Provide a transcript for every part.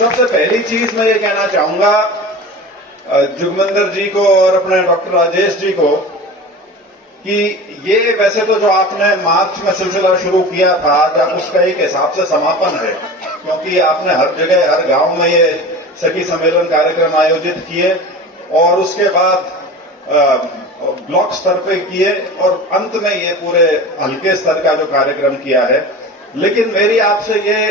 सबसे पहली चीज मैं ये कहना चाहूंगा जुगमंदर जी को और अपने डॉक्टर राजेश जी को कि ये वैसे तो जो आपने मार्च में सिलसिला शुरू किया था जब उसका एक हिसाब से समापन है, क्योंकि आपने हर जगह हर गांव में ये सखी सम्मेलन कार्यक्रम आयोजित किए और उसके बाद ब्लॉक स्तर पे किए और अंत में ये पूरे हल्के स्तर का जो कार्यक्रम किया है। लेकिन मेरी आपसे ये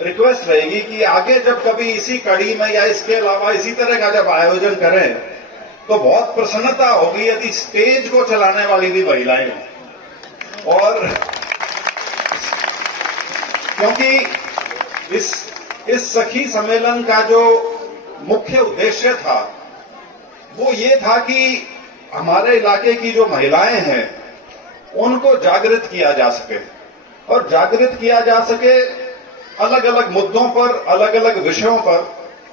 रिक्वेस्ट रहेगी कि आगे जब कभी इसी कड़ी में या इसके अलावा इसी तरह का जब आयोजन करें तो बहुत प्रसन्नता होगी यदि स्टेज को चलाने वाली भी महिलाएं हों। और क्योंकि इस सखी सम्मेलन का जो मुख्य उद्देश्य था वो ये था कि हमारे इलाके की जो महिलाएं हैं उनको जागृत किया जा सके और जागृत किया जा सके अलग अलग मुद्दों पर, अलग अलग विषयों पर,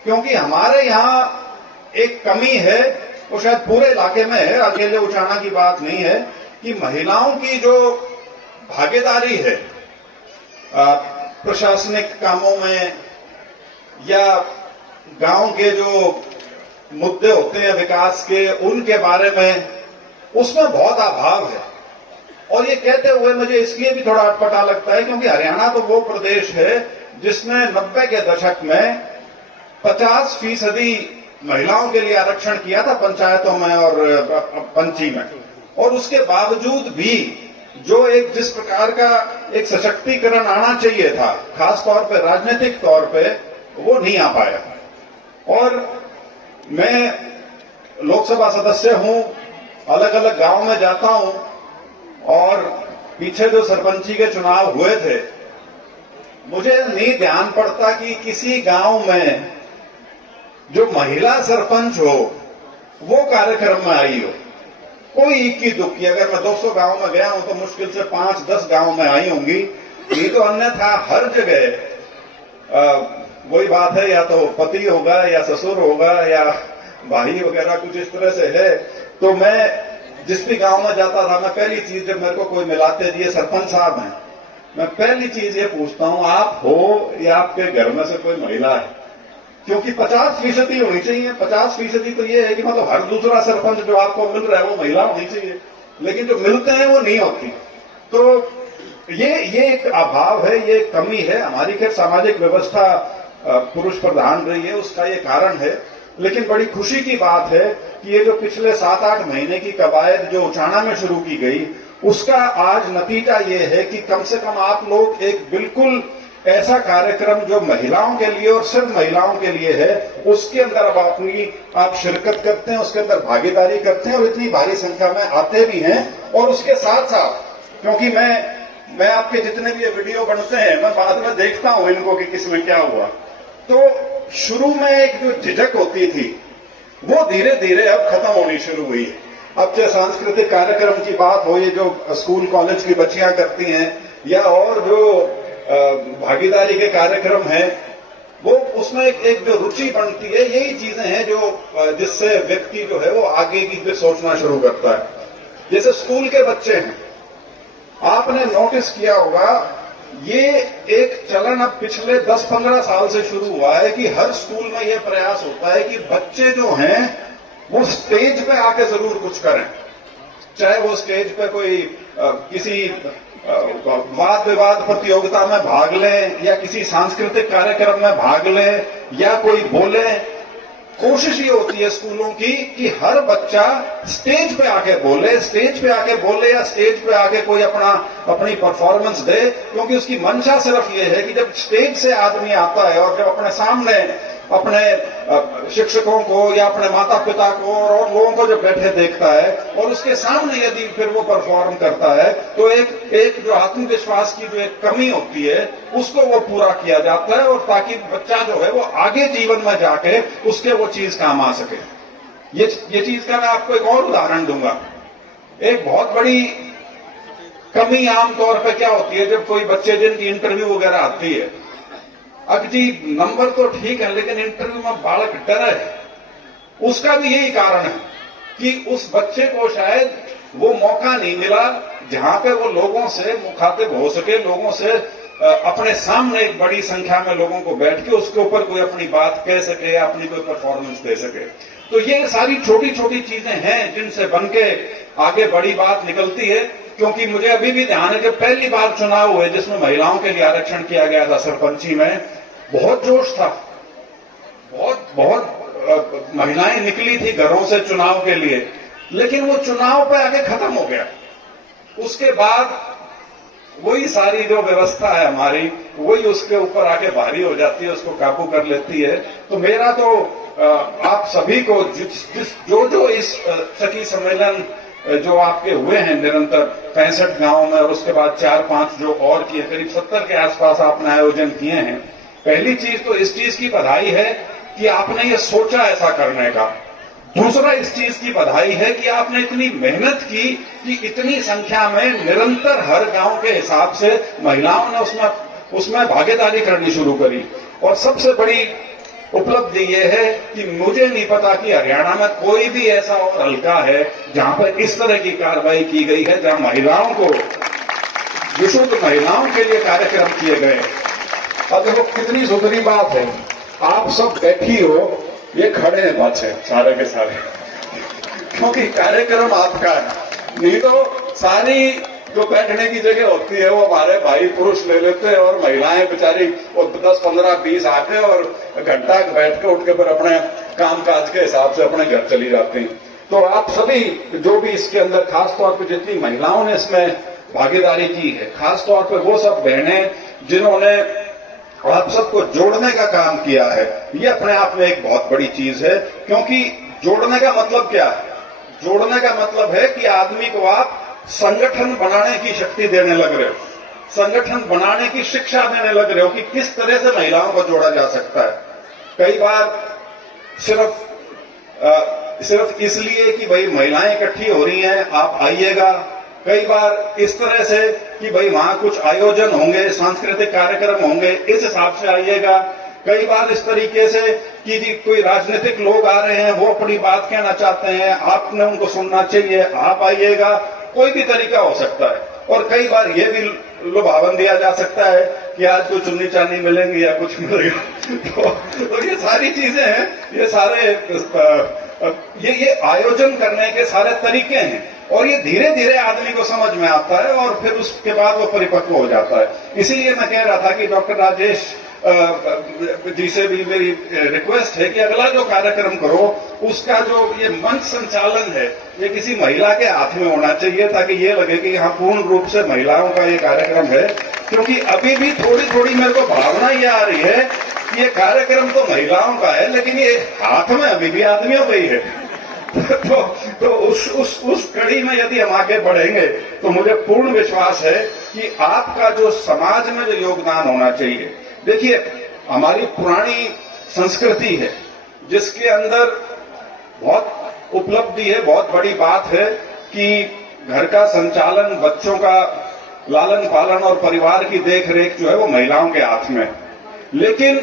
क्योंकि हमारे यहाँ एक कमी है, वो शायद पूरे इलाके में है, अकेले उचाना की बात नहीं है, कि महिलाओं की जो भागीदारी है प्रशासनिक कामों में या गांव के जो मुद्दे होते हैं विकास के उनके बारे में, उसमें बहुत अभाव है। और ये कहते हुए मुझे इसलिए भी थोड़ा अटपटा लगता है क्योंकि हरियाणा तो वो प्रदेश है जिसने 90 के दशक में 50% महिलाओं के लिए आरक्षण किया था पंचायतों में और पंची में, और उसके बावजूद भी जो एक जिस प्रकार का एक सशक्तिकरण आना चाहिए था खास तौर पे राजनीतिक तौर पे, वो नहीं आ पाया। और मैं लोकसभा सदस्य हूं, अलग अलग गांव में जाता हूं और पीछे जो सरपंची के चुनाव हुए थे मुझे नहीं ध्यान पड़ता कि किसी गांव में जो महिला सरपंच हो वो कार्यक्रम में आई हो। कोई इक्की दुक्की, अगर मैं 200 गांव में गया हूं तो मुश्किल से 5-10 गांव में आई होंगी, ये तो अन्यथा हर जगह वही बात है, या तो पति होगा या ससुर होगा या भाई वगैरह कुछ इस तरह से है। तो मैं जिस भी गांव में जाता था, मैं पहली चीज जब मेरे को कोई मिलाते ये सरपंच साहब हैं, मैं पहली चीज ये पूछता हूं आप हो या आपके घर में से कोई महिला है, क्योंकि 50% होनी चाहिए। 50% तो ये है कि मतलब हर दूसरा सरपंच जो आपको मिल रहा है वो महिला होनी चाहिए, लेकिन जो मिलते हैं वो नहीं होती। तो ये एक अभाव है, ये कमी है हमारी। खैर सामाजिक व्यवस्था पुरुष प्रधान रही है, उसका ये कारण है। लेकिन बड़ी खुशी की बात है कि ये जो पिछले 7-8 महीने की कवायद जो उचाना में शुरू की गई, उसका आज नतीजा ये है कि कम से कम आप लोग एक बिल्कुल ऐसा कार्यक्रम जो महिलाओं के लिए और सिर्फ महिलाओं के लिए है, उसके अंदर अब आप शिरकत करते हैं, उसके अंदर भागीदारी करते हैं और इतनी भारी संख्या में आते भी हैं। और उसके साथ साथ क्योंकि मैं आपके जितने भी ये वीडियो बनते हैं मैं बाद में देखता हूं इनको कि किसमें क्या हुआ, तो शुरू में एक जो झिझक होती थी वो धीरे धीरे अब खत्म होनी शुरू हुई है। अब चाहे सांस्कृतिक कार्यक्रम की बात हो, ये जो स्कूल कॉलेज की बच्चियां करती हैं, या और जो भागीदारी के कार्यक्रम हैं, वो उसमें एक जो रुचि बनती है, यही चीजें हैं जो जिससे व्यक्ति जो है वो आगे की भी सोचना शुरू करता है। जैसे स्कूल के बच्चे हैं, आपने नोटिस किया होगा ये एक चलन अब पिछले 10-15 साल से शुरू हुआ है कि हर स्कूल में यह प्रयास होता है कि बच्चे जो हैं वो स्टेज पे आके जरूर कुछ करें, चाहे वो स्टेज पे कोई किसी वाद विवाद प्रतियोगिता में भाग लें या किसी सांस्कृतिक कार्यक्रम में भाग लें या कोई बोले। कोशिश ये होती है स्कूलों की कि हर बच्चा स्टेज पे आके बोले या स्टेज पे आके कोई अपनी परफॉर्मेंस दे, क्योंकि उसकी मंशा सिर्फ ये है कि जब स्टेज से आदमी आता है और जब अपने सामने अपने शिक्षकों को या अपने माता पिता को और लोगों को जो बैठे देखता है और उसके सामने यदि फिर वो परफॉर्म करता है तो एक जो आत्मविश्वास की जो एक कमी होती है उसको वो पूरा किया जाता है, और ताकि बच्चा जो है वो आगे जीवन में जाके उसके वो चीज काम आ सके। ये चीज का मैं आपको एक और उदाहरण दूंगा। एक बहुत बड़ी कमी आमतौर पर क्या होती है, जब कोई बच्चे जिनकी इंटरव्यू वगैरह आती है, अब जी नंबर तो ठीक है लेकिन इंटरव्यू में बालक डरे है, उसका भी यही कारण है कि उस बच्चे को शायद वो मौका नहीं मिला जहां पे वो लोगों से मुखातिब हो सके, लोगों से अपने सामने एक बड़ी संख्या में लोगों को बैठ के उसके ऊपर कोई अपनी बात कह सके, अपनी कोई परफॉर्मेंस दे सके। तो ये सारी छोटी छोटी चीजें हैं जिनसे बन के आगे बड़ी बात निकलती है। क्योंकि मुझे अभी भी ध्यान है कि पहली बार चुनाव हुए जिसमें महिलाओं के लिए आरक्षण किया गया था सरपंची में, बहुत जोश था, बहुत महिलाएं निकली थी घरों से चुनाव के लिए, लेकिन वो चुनाव पे आगे खत्म हो गया। उसके बाद वही सारी जो व्यवस्था है हमारी, वही उसके ऊपर आके भारी हो जाती है, उसको काबू कर लेती है। तो मेरा तो आप सभी को जो इस सखी सम्मेलन जो आपके हुए हैं निरंतर 65 गांव में, और उसके बाद 4-5 जो और किए, करीब 70 के आसपास आपने आयोजन किए हैं। पहली चीज तो इस चीज की बधाई है कि आपने ये सोचा ऐसा करने का। दूसरा इस चीज की बधाई है कि आपने इतनी मेहनत की कि इतनी संख्या में निरंतर हर गांव के हिसाब से महिलाओं ने उसमें भागीदारी करनी शुरू करी। और सबसे बड़ी उपलब्धि यह है कि मुझे नहीं पता कि हरियाणा में कोई भी ऐसा और हल्का है जहां पर इस तरह की कार्रवाई की गई है, जहां महिलाओं को, विशुद्ध महिलाओं के लिए कार्यक्रम किए गए। अब देखो कितनी सुंदरी बात है, आप सब बैठी हो, ये खड़े हैं बच्चे सारे के सारे, क्योंकि कार्यक्रम आपका है। नहीं तो सारी जो बैठने की जगह होती है वो हमारे भाई पुरुष ले लेते हैं, और महिलाएं बेचारी 10, 15, 20 आके और घंटा बैठ के उठ के फिर अपने काम काज के हिसाब से अपने घर चली जाती हैं। तो आप सभी जो भी इसके अंदर, खासतौर पर जितनी महिलाओं ने इसमें भागीदारी की है, खासतौर पर वो सब बहनें जिन्होंने आप सबको जोड़ने का काम किया है, ये अपने आप में एक बहुत बड़ी चीज है। क्योंकि जोड़ने का मतलब क्या है? जोड़ने का मतलब है कि आदमी को आप संगठन बनाने की शक्ति देने लग रहे हो, संगठन बनाने की शिक्षा देने लग रहे हो कि किस तरह से महिलाओं को जोड़ा जा सकता है। कई बार सिर्फ इसलिए कि भाई महिलाएं इकट्ठी हो रही हैं, आप आइएगा। कई बार इस तरह से कि भाई वहां कुछ आयोजन होंगे, सांस्कृतिक कार्यक्रम होंगे, इस हिसाब से आइएगा। कई बार इस तरीके से कि जी कोई राजनीतिक लोग आ रहे हैं, वो अपनी बात कहना चाहते हैं, आपने उनको सुनना चाहिए, आप आइएगा। कोई भी तरीका हो सकता है। और कई बार ये भी लुभावन दिया जा सकता है कि आज कोई चुन्नी चांदी मिलेंगी या कुछ मिलेगा। तो ये सारी चीजें हैं, ये सारे ये आयोजन करने के सारे तरीके हैं, और ये धीरे धीरे आदमी को समझ में आता है और फिर उसके बाद वो परिपक्व हो जाता है। इसीलिए मैं कह रहा था कि डॉक्टर राजेश जी से भी मेरी रिक्वेस्ट है कि अगला जो कार्यक्रम करो उसका जो ये मंच संचालन है, ये किसी महिला के हाथ में होना चाहिए, ताकि ये लगे कि यहाँ पूर्ण रूप से महिलाओं का ये कार्यक्रम है। क्योंकि अभी भी थोड़ी थोड़ी मेरे को भावना ये आ रही है कि ये कार्यक्रम तो महिलाओं का है, लेकिन ये हाथ में अभी भी आदमियों का ही है। तो उस कड़ी में यदि हम आगे बढ़ेंगे तो मुझे पूर्ण विश्वास है कि आपका जो समाज में जो योगदान होना चाहिए। देखिए, हमारी पुरानी संस्कृति है जिसके अंदर बहुत उपलब्धि है, बहुत बड़ी बात है कि घर का संचालन, बच्चों का लालन पालन और परिवार की देख रेख जो है वो महिलाओं के हाथ में। लेकिन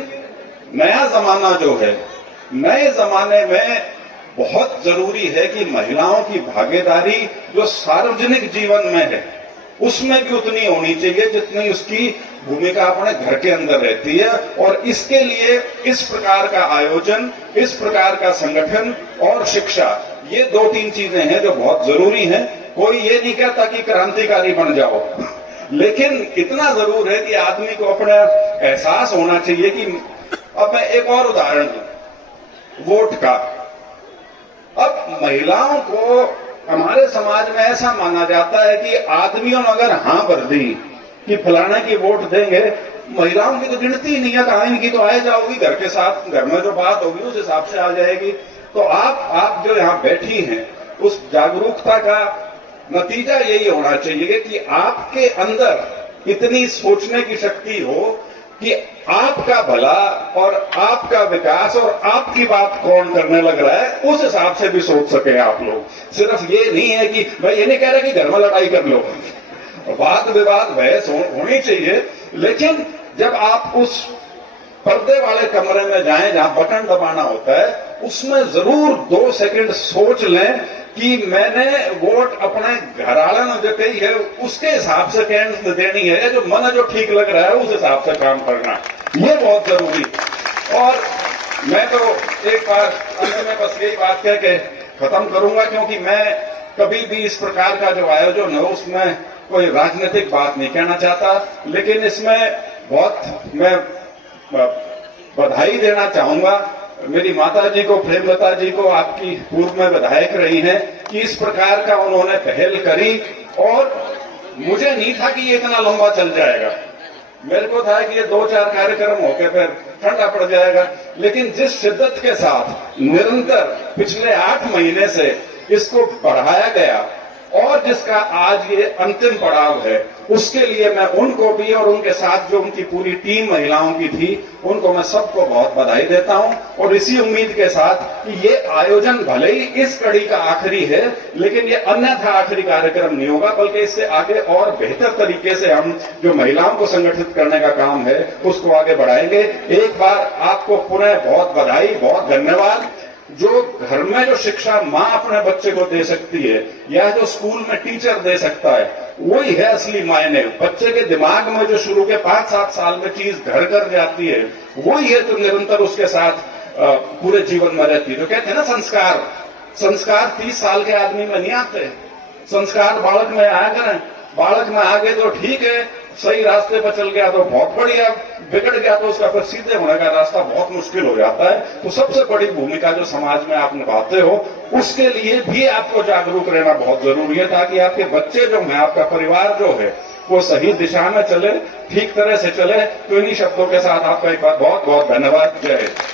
नया जमाना जो है, नए जमाने में बहुत जरूरी है कि महिलाओं की भागीदारी जो सार्वजनिक जीवन में है उसमें भी उतनी होनी चाहिए जितनी उसकी भूमिका अपने घर के अंदर रहती है। और इसके लिए इस प्रकार का आयोजन, इस प्रकार का संगठन और शिक्षा, ये 2-3 चीजें हैं जो बहुत जरूरी हैं। कोई ये नहीं कहता कि क्रांतिकारी बन जाओ, लेकिन इतना जरूर है कि आदमी को अपना एहसास होना चाहिए कि, अब मैं एक और उदाहरण दूं वोट का। अब महिलाओं को हमारे समाज में ऐसा माना जाता है कि आदमियों ने अगर हां भर दी कि फलाने की वोट देंगे, महिलाओं की तो गिनती ही नहीं है, कहा इनकी तो आए जाओगी, घर के साथ घर में जो बात होगी उस हिसाब से आ जाएगी। तो आप जो यहाँ बैठी हैं, उस जागरूकता का नतीजा यही होना चाहिए कि आपके अंदर इतनी सोचने की शक्ति हो कि आपका भला और आपका विकास और आपकी बात कौन करने लग रहा है, उस हिसाब से भी सोच सके आप लोग। सिर्फ ये नहीं है कि भाई ये नहीं कह रहा कि घर में लड़ाई कर लो, वाद विवाद बहस होनी चाहिए, लेकिन जब आप उस पर्दे वाले कमरे में जाएं जहां बटन दबाना होता है, उसमें जरूर 2 सेकंड सोच लें कि मैंने वोट अपने घरवाले ने जो कही है उसके हिसाब से कैंड देनी है, जो मन जो ठीक लग रहा है उस हिसाब से काम करना, ये बहुत जरूरी। और मैं तो एक बार अंत में बस यही बात कह के खत्म करूंगा, क्योंकि मैं कभी भी इस प्रकार का जो आयोजन है उसमें कोई राजनीतिक बात नहीं कहना चाहता, लेकिन इसमें बहुत मैं बधाई देना चाहूंगा मेरी माता जी को, प्रेमलता जी को, आपकी पूर्व में विधायक रही हैं, कि इस प्रकार का उन्होंने पहल करी। और मुझे नहीं था कि ये इतना लंबा चल जाएगा, मेरे को था कि ये 2-4 कार्यक्रम होके फिर ठंडा पड़ जाएगा, लेकिन जिस शिद्दत के साथ निरंतर पिछले 8 महीने से इसको बढ़ाया गया और जिसका आज ये अंतिम पड़ाव है, उसके लिए मैं उनको भी और उनके साथ जो उनकी पूरी टीम महिलाओं की थी, उनको मैं सबको बहुत बधाई देता हूं। और इसी उम्मीद के साथ कि ये आयोजन भले ही इस कड़ी का आखिरी है, लेकिन ये अन्यथा आखिरी कार्यक्रम नहीं होगा, बल्कि इससे आगे और बेहतर तरीके से हम जो महिलाओं को संगठित करने का काम है उसको आगे बढ़ाएंगे। एक बार आपको पुनः बहुत बधाई, बहुत धन्यवाद। जो घर में जो शिक्षा माँ अपने बच्चे को दे सकती है या जो स्कूल में टीचर दे सकता है, वही है असली मायने। बच्चे के दिमाग में जो शुरू के 5-7 साल में चीज घर कर जाती है, वही है जो निरंतर उसके साथ पूरे जीवन में रहती है। जो कहते हैं ना संस्कार 30 साल के आदमी में नहीं आते, संस्कार बालक में आया करें। बालक में आ गए तो ठीक है, सही रास्ते पर चल गया तो बहुत बढ़िया, बिगड़ गया तो उसका फिर सीधे होने का रास्ता बहुत मुश्किल हो जाता है। तो सबसे बड़ी भूमिका जो समाज में आप निभाते हो, उसके लिए भी आपको जागरूक रहना बहुत जरूरी है, ताकि आपके बच्चे जो हैं, आपका परिवार जो है, वो सही दिशा में चले, ठीक तरह से चले। तो इन्हीं शब्दों के साथ आपका एक बार बहुत बहुत धन्यवाद। जय हिंद।